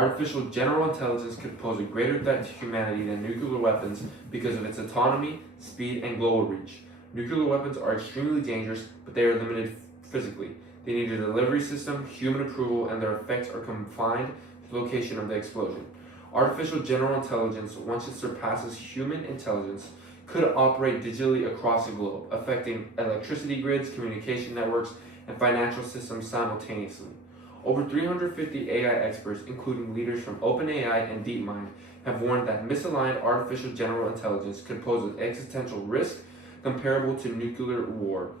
Artificial general intelligence could pose a greater threat to humanity than nuclear weapons because of its autonomy, speed, and global reach. Nuclear weapons are extremely dangerous, but they are limited physically. They need a delivery system, human approval, and their effects are confined to the location of the explosion. Artificial general intelligence, once it surpasses human intelligence, could operate digitally across the globe, affecting electricity grids, communication networks, and financial systems simultaneously. Over 350 AI experts, including leaders from OpenAI and DeepMind, have warned that misaligned artificial general intelligence could pose an existential risk comparable to nuclear war.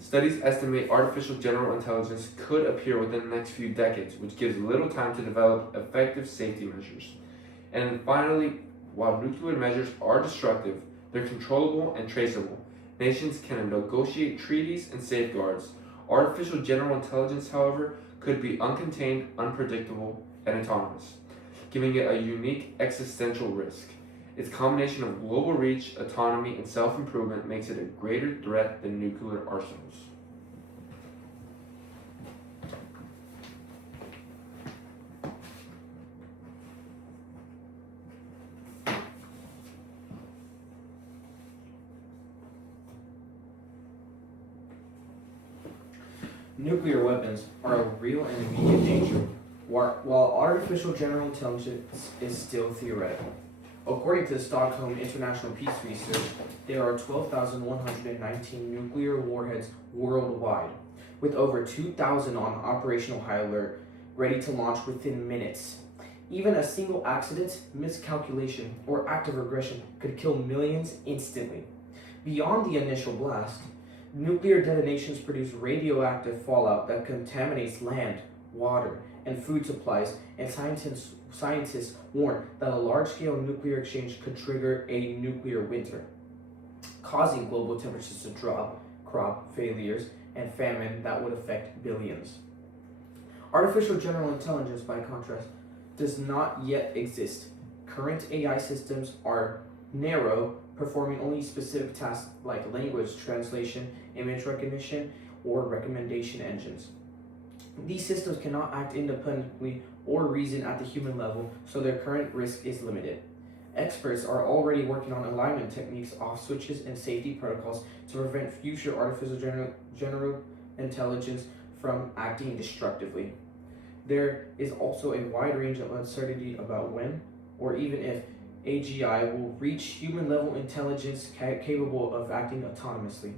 Studies estimate artificial general intelligence could appear within the next few decades, which gives little time to develop effective safety measures. And finally, while nuclear measures are destructive, they're controllable and traceable. Nations can negotiate treaties and safeguards. Artificial general intelligence, however, could be uncontained, unpredictable, and autonomous, giving it a unique existential risk. Its combination of global reach, autonomy, and self-improvement makes it a greater threat than nuclear arsenals. Nuclear weapons are a real and immediate danger, while artificial general intelligence is still theoretical. According to the Stockholm International Peace Research, there are 12,119 nuclear warheads worldwide, with over 2,000 on operational high alert, ready to launch within minutes. Even a single accident, miscalculation, or act of aggression could kill millions instantly. Beyond the initial blast, nuclear detonations produce radioactive fallout that contaminates land, water, and food supplies, and scientists warn that a large-scale nuclear exchange could trigger a nuclear winter, causing global temperatures to drop, crop failures, and famine that would affect billions. Artificial general intelligence, by contrast, does not yet exist. Current AI systems are narrow, performing only specific tasks like language translation, image recognition, or recommendation engines. These systems cannot act independently or reason at the human level, so their current risk is limited. Experts are already working on alignment techniques, off switches, and safety protocols to prevent future artificial general intelligence from acting destructively. There is also a wide range of uncertainty about when, or even if, AGI will reach human level intelligence capable of acting autonomously.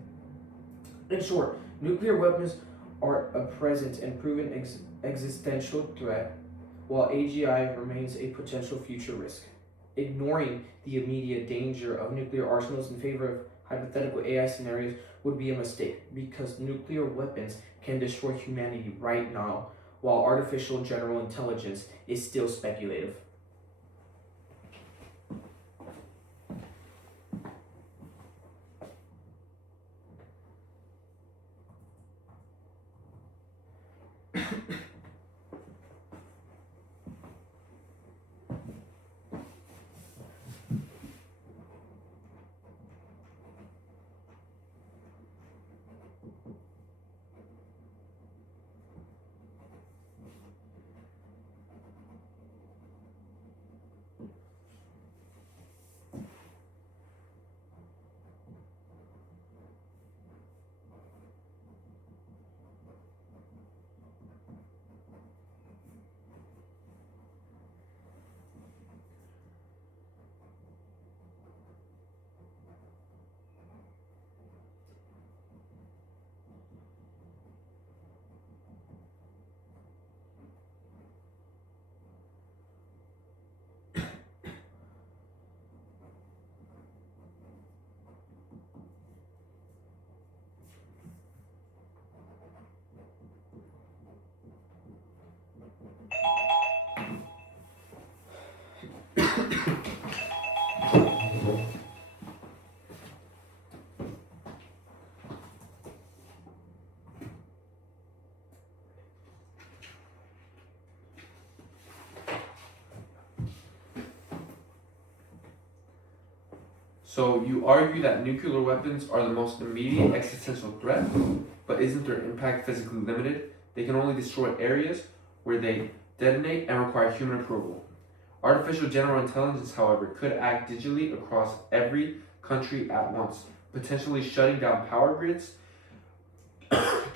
In short, nuclear weapons are a present and proven existential threat, while AGI remains a potential future risk. Ignoring the immediate danger of nuclear arsenals in favor of hypothetical AI scenarios would be a mistake, because nuclear weapons can destroy humanity right now, while artificial general intelligence is still speculative. So you argue that nuclear weapons are the most immediate existential threat, but isn't their impact physically limited? They can only destroy areas where they detonate, and require human approval. Artificial general intelligence, however, could act digitally across every country at once, potentially shutting down power grids,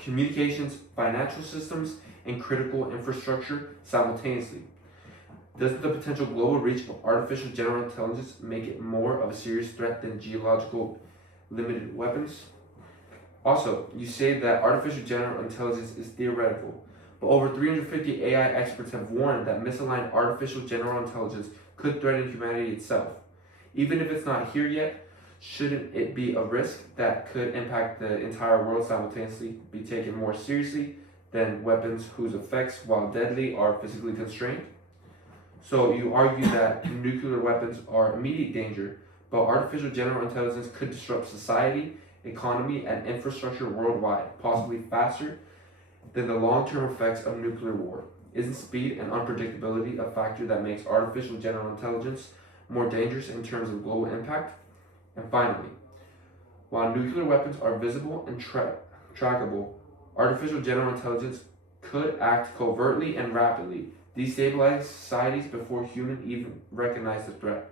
communications, financial systems, and critical infrastructure simultaneously. Doesn't the potential global reach of artificial general intelligence make it more of a serious threat than geological limited weapons? Also, you say that artificial general intelligence is theoretical, but over 350 AI experts have warned that misaligned artificial general intelligence could threaten humanity itself. Even if it's not here yet, shouldn't it be a risk that could impact the entire world simultaneously be taken more seriously than weapons whose effects, while deadly, are physically constrained? So you argue that nuclear weapons are immediate danger, but artificial general intelligence could disrupt society, economy, and infrastructure worldwide, possibly faster than the long-term effects of nuclear war. Isn't speed and unpredictability a factor that makes artificial general intelligence more dangerous in terms of global impact? And finally, while nuclear weapons are visible and trackable, artificial general intelligence could act covertly and rapidly, destabilize societies before humans even recognize the threat.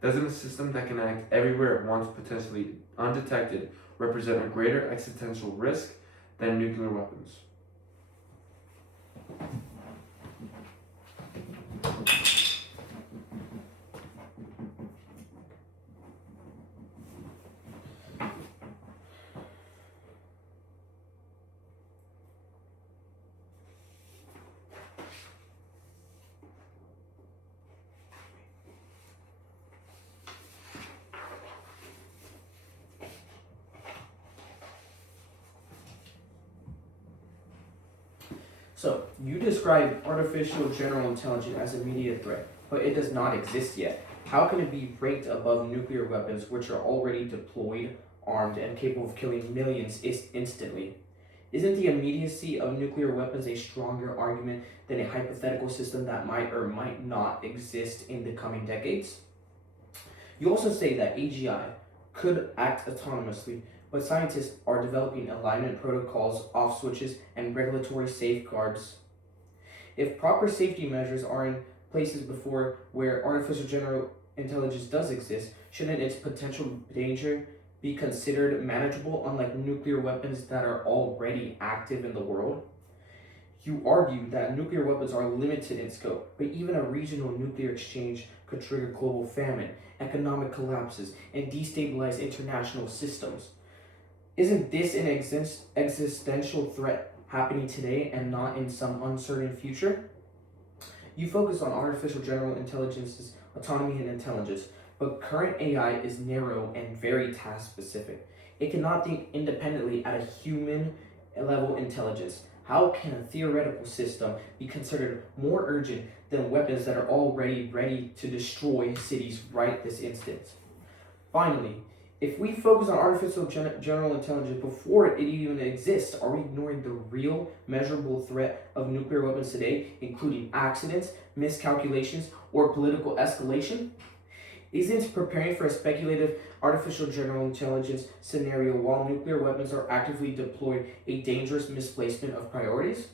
Doesn't a system that can act everywhere at once, potentially undetected, represent a greater existential risk than nuclear weapons? So, you describe artificial general intelligence as a immediate threat, but it does not exist yet. How can it be ranked above nuclear weapons, which are already deployed, armed, and capable of killing millions instantly? Isn't the immediacy of nuclear weapons a stronger argument than a hypothetical system that might or might not exist in the coming decades? You also say that AGI could act autonomously, but scientists are developing alignment protocols, off switches, and regulatory safeguards. If proper safety measures are in places before where artificial general intelligence does exist, shouldn't its potential danger be considered manageable, unlike nuclear weapons that are already active in the world? You argue that nuclear weapons are limited in scope, but even a regional nuclear exchange could trigger global famine, economic collapses, and destabilize international systems. Isn't this an existential threat happening today and not in some uncertain future? You focus on artificial general intelligence's autonomy and intelligence, but current AI is narrow and very task specific. It cannot think independently at a human level intelligence. How can a theoretical system be considered more urgent than weapons that are already ready to destroy cities right this instant? Finally, if we focus on artificial general intelligence before it even exists, are we ignoring the real measurable threat of nuclear weapons today, including accidents, miscalculations, or political escalation? Isn't preparing for a speculative artificial general intelligence scenario while nuclear weapons are actively deployed a dangerous misplacement of priorities?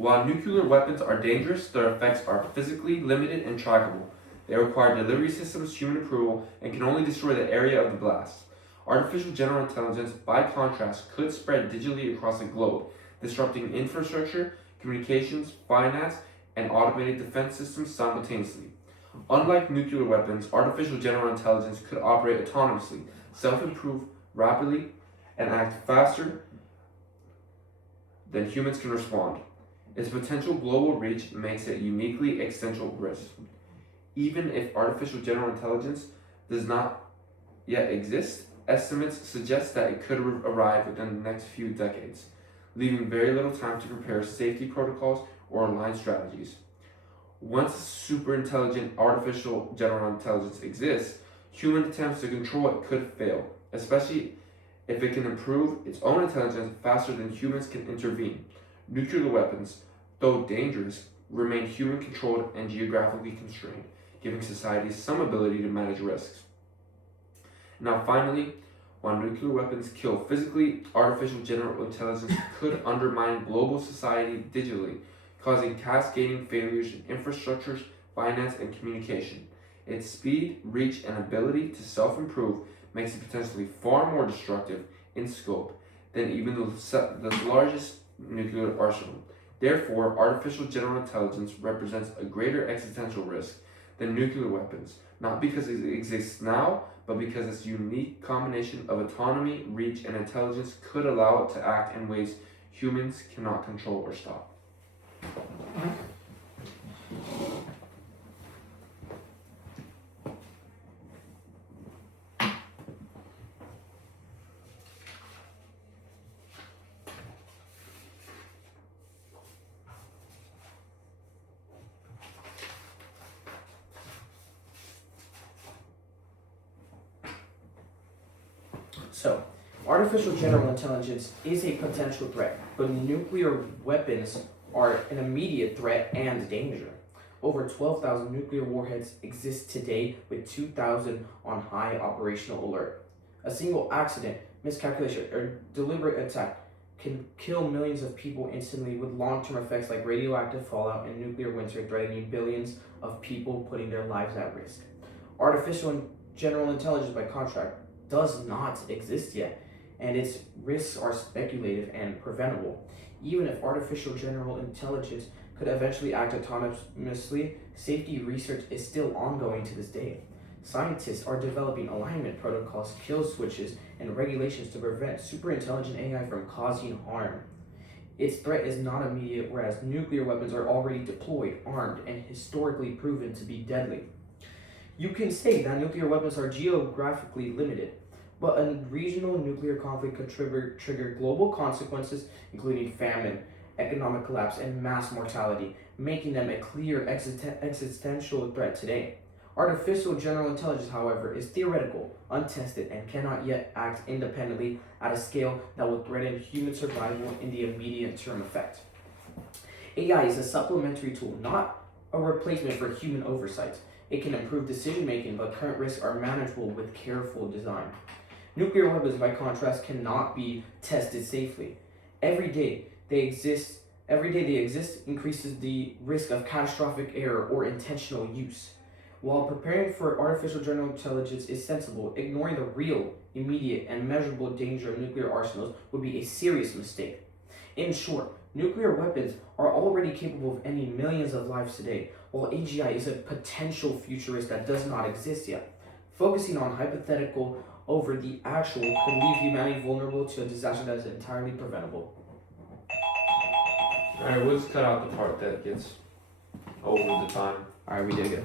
While nuclear weapons are dangerous, their effects are physically limited and trackable. They require delivery systems, human approval, and can only destroy the area of the blast. Artificial general intelligence, by contrast, could spread digitally across the globe, disrupting infrastructure, communications, finance, and automated defense systems simultaneously. Unlike nuclear weapons, artificial general intelligence could operate autonomously, self-improve rapidly, and act faster than humans can respond. Its potential global reach makes it uniquely existential risk. Even if artificial general intelligence does not yet exist, estimates suggest that it could arrive within the next few decades, leaving very little time to prepare safety protocols or align strategies. Once superintelligent artificial general intelligence exists, human attempts to control it could fail, especially if it can improve its own intelligence faster than humans can intervene. Nuclear weapons, though dangerous, remain human controlled and geographically constrained, giving societies some ability to manage risks. Now, finally, while nuclear weapons kill physically, artificial general intelligence could undermine global society digitally, causing cascading failures in infrastructures, finance, and communication. Its speed, reach, and ability to self-improve makes it potentially far more destructive in scope than even the largest nuclear arsenal. Therefore, artificial general intelligence represents a greater existential risk than nuclear weapons, not because it exists now, but because its unique combination of autonomy, reach, and intelligence could allow it to act in ways humans cannot control or stop. So, artificial general intelligence is a potential threat, but nuclear weapons are an immediate threat and danger. Over 12,000 nuclear warheads exist today, with 2,000 on high operational alert. A single accident, miscalculation, or deliberate attack can kill millions of people instantly, with long-term effects like radioactive fallout and nuclear winter threatening billions of people, putting their lives at risk. Artificial general intelligence, by contrast, does not exist yet, and its risks are speculative and preventable. Even if artificial general intelligence could eventually act autonomously, safety research is still ongoing to this day. Scientists are developing alignment protocols, kill switches, and regulations to prevent superintelligent AI from causing harm. Its threat is not immediate, whereas nuclear weapons are already deployed, armed, and historically proven to be deadly. You can say that nuclear weapons are geographically limited, but a regional nuclear conflict could trigger global consequences, including famine, economic collapse, and mass mortality, making them a clear existential threat today. Artificial general intelligence, however, is theoretical, untested, and cannot yet act independently at a scale that would threaten human survival in the immediate term effect. AI is a supplementary tool, not a replacement for human oversight. It can improve decision making, but current risks are manageable with careful design. Nuclear weapons, by contrast, cannot be tested safely. Every day they exist increases the risk of catastrophic error or intentional use. While preparing for artificial general intelligence is sensible, ignoring the real, immediate, and measurable danger of nuclear arsenals would be a serious mistake. In short, nuclear weapons are already capable of ending millions of lives today, while AGI is a potential future risk that does not exist yet. Focusing on hypothetical over the actual could leave humanity vulnerable to a disaster that is entirely preventable. Alright, we'll just cut out the part that gets over the time. Alright, we did good.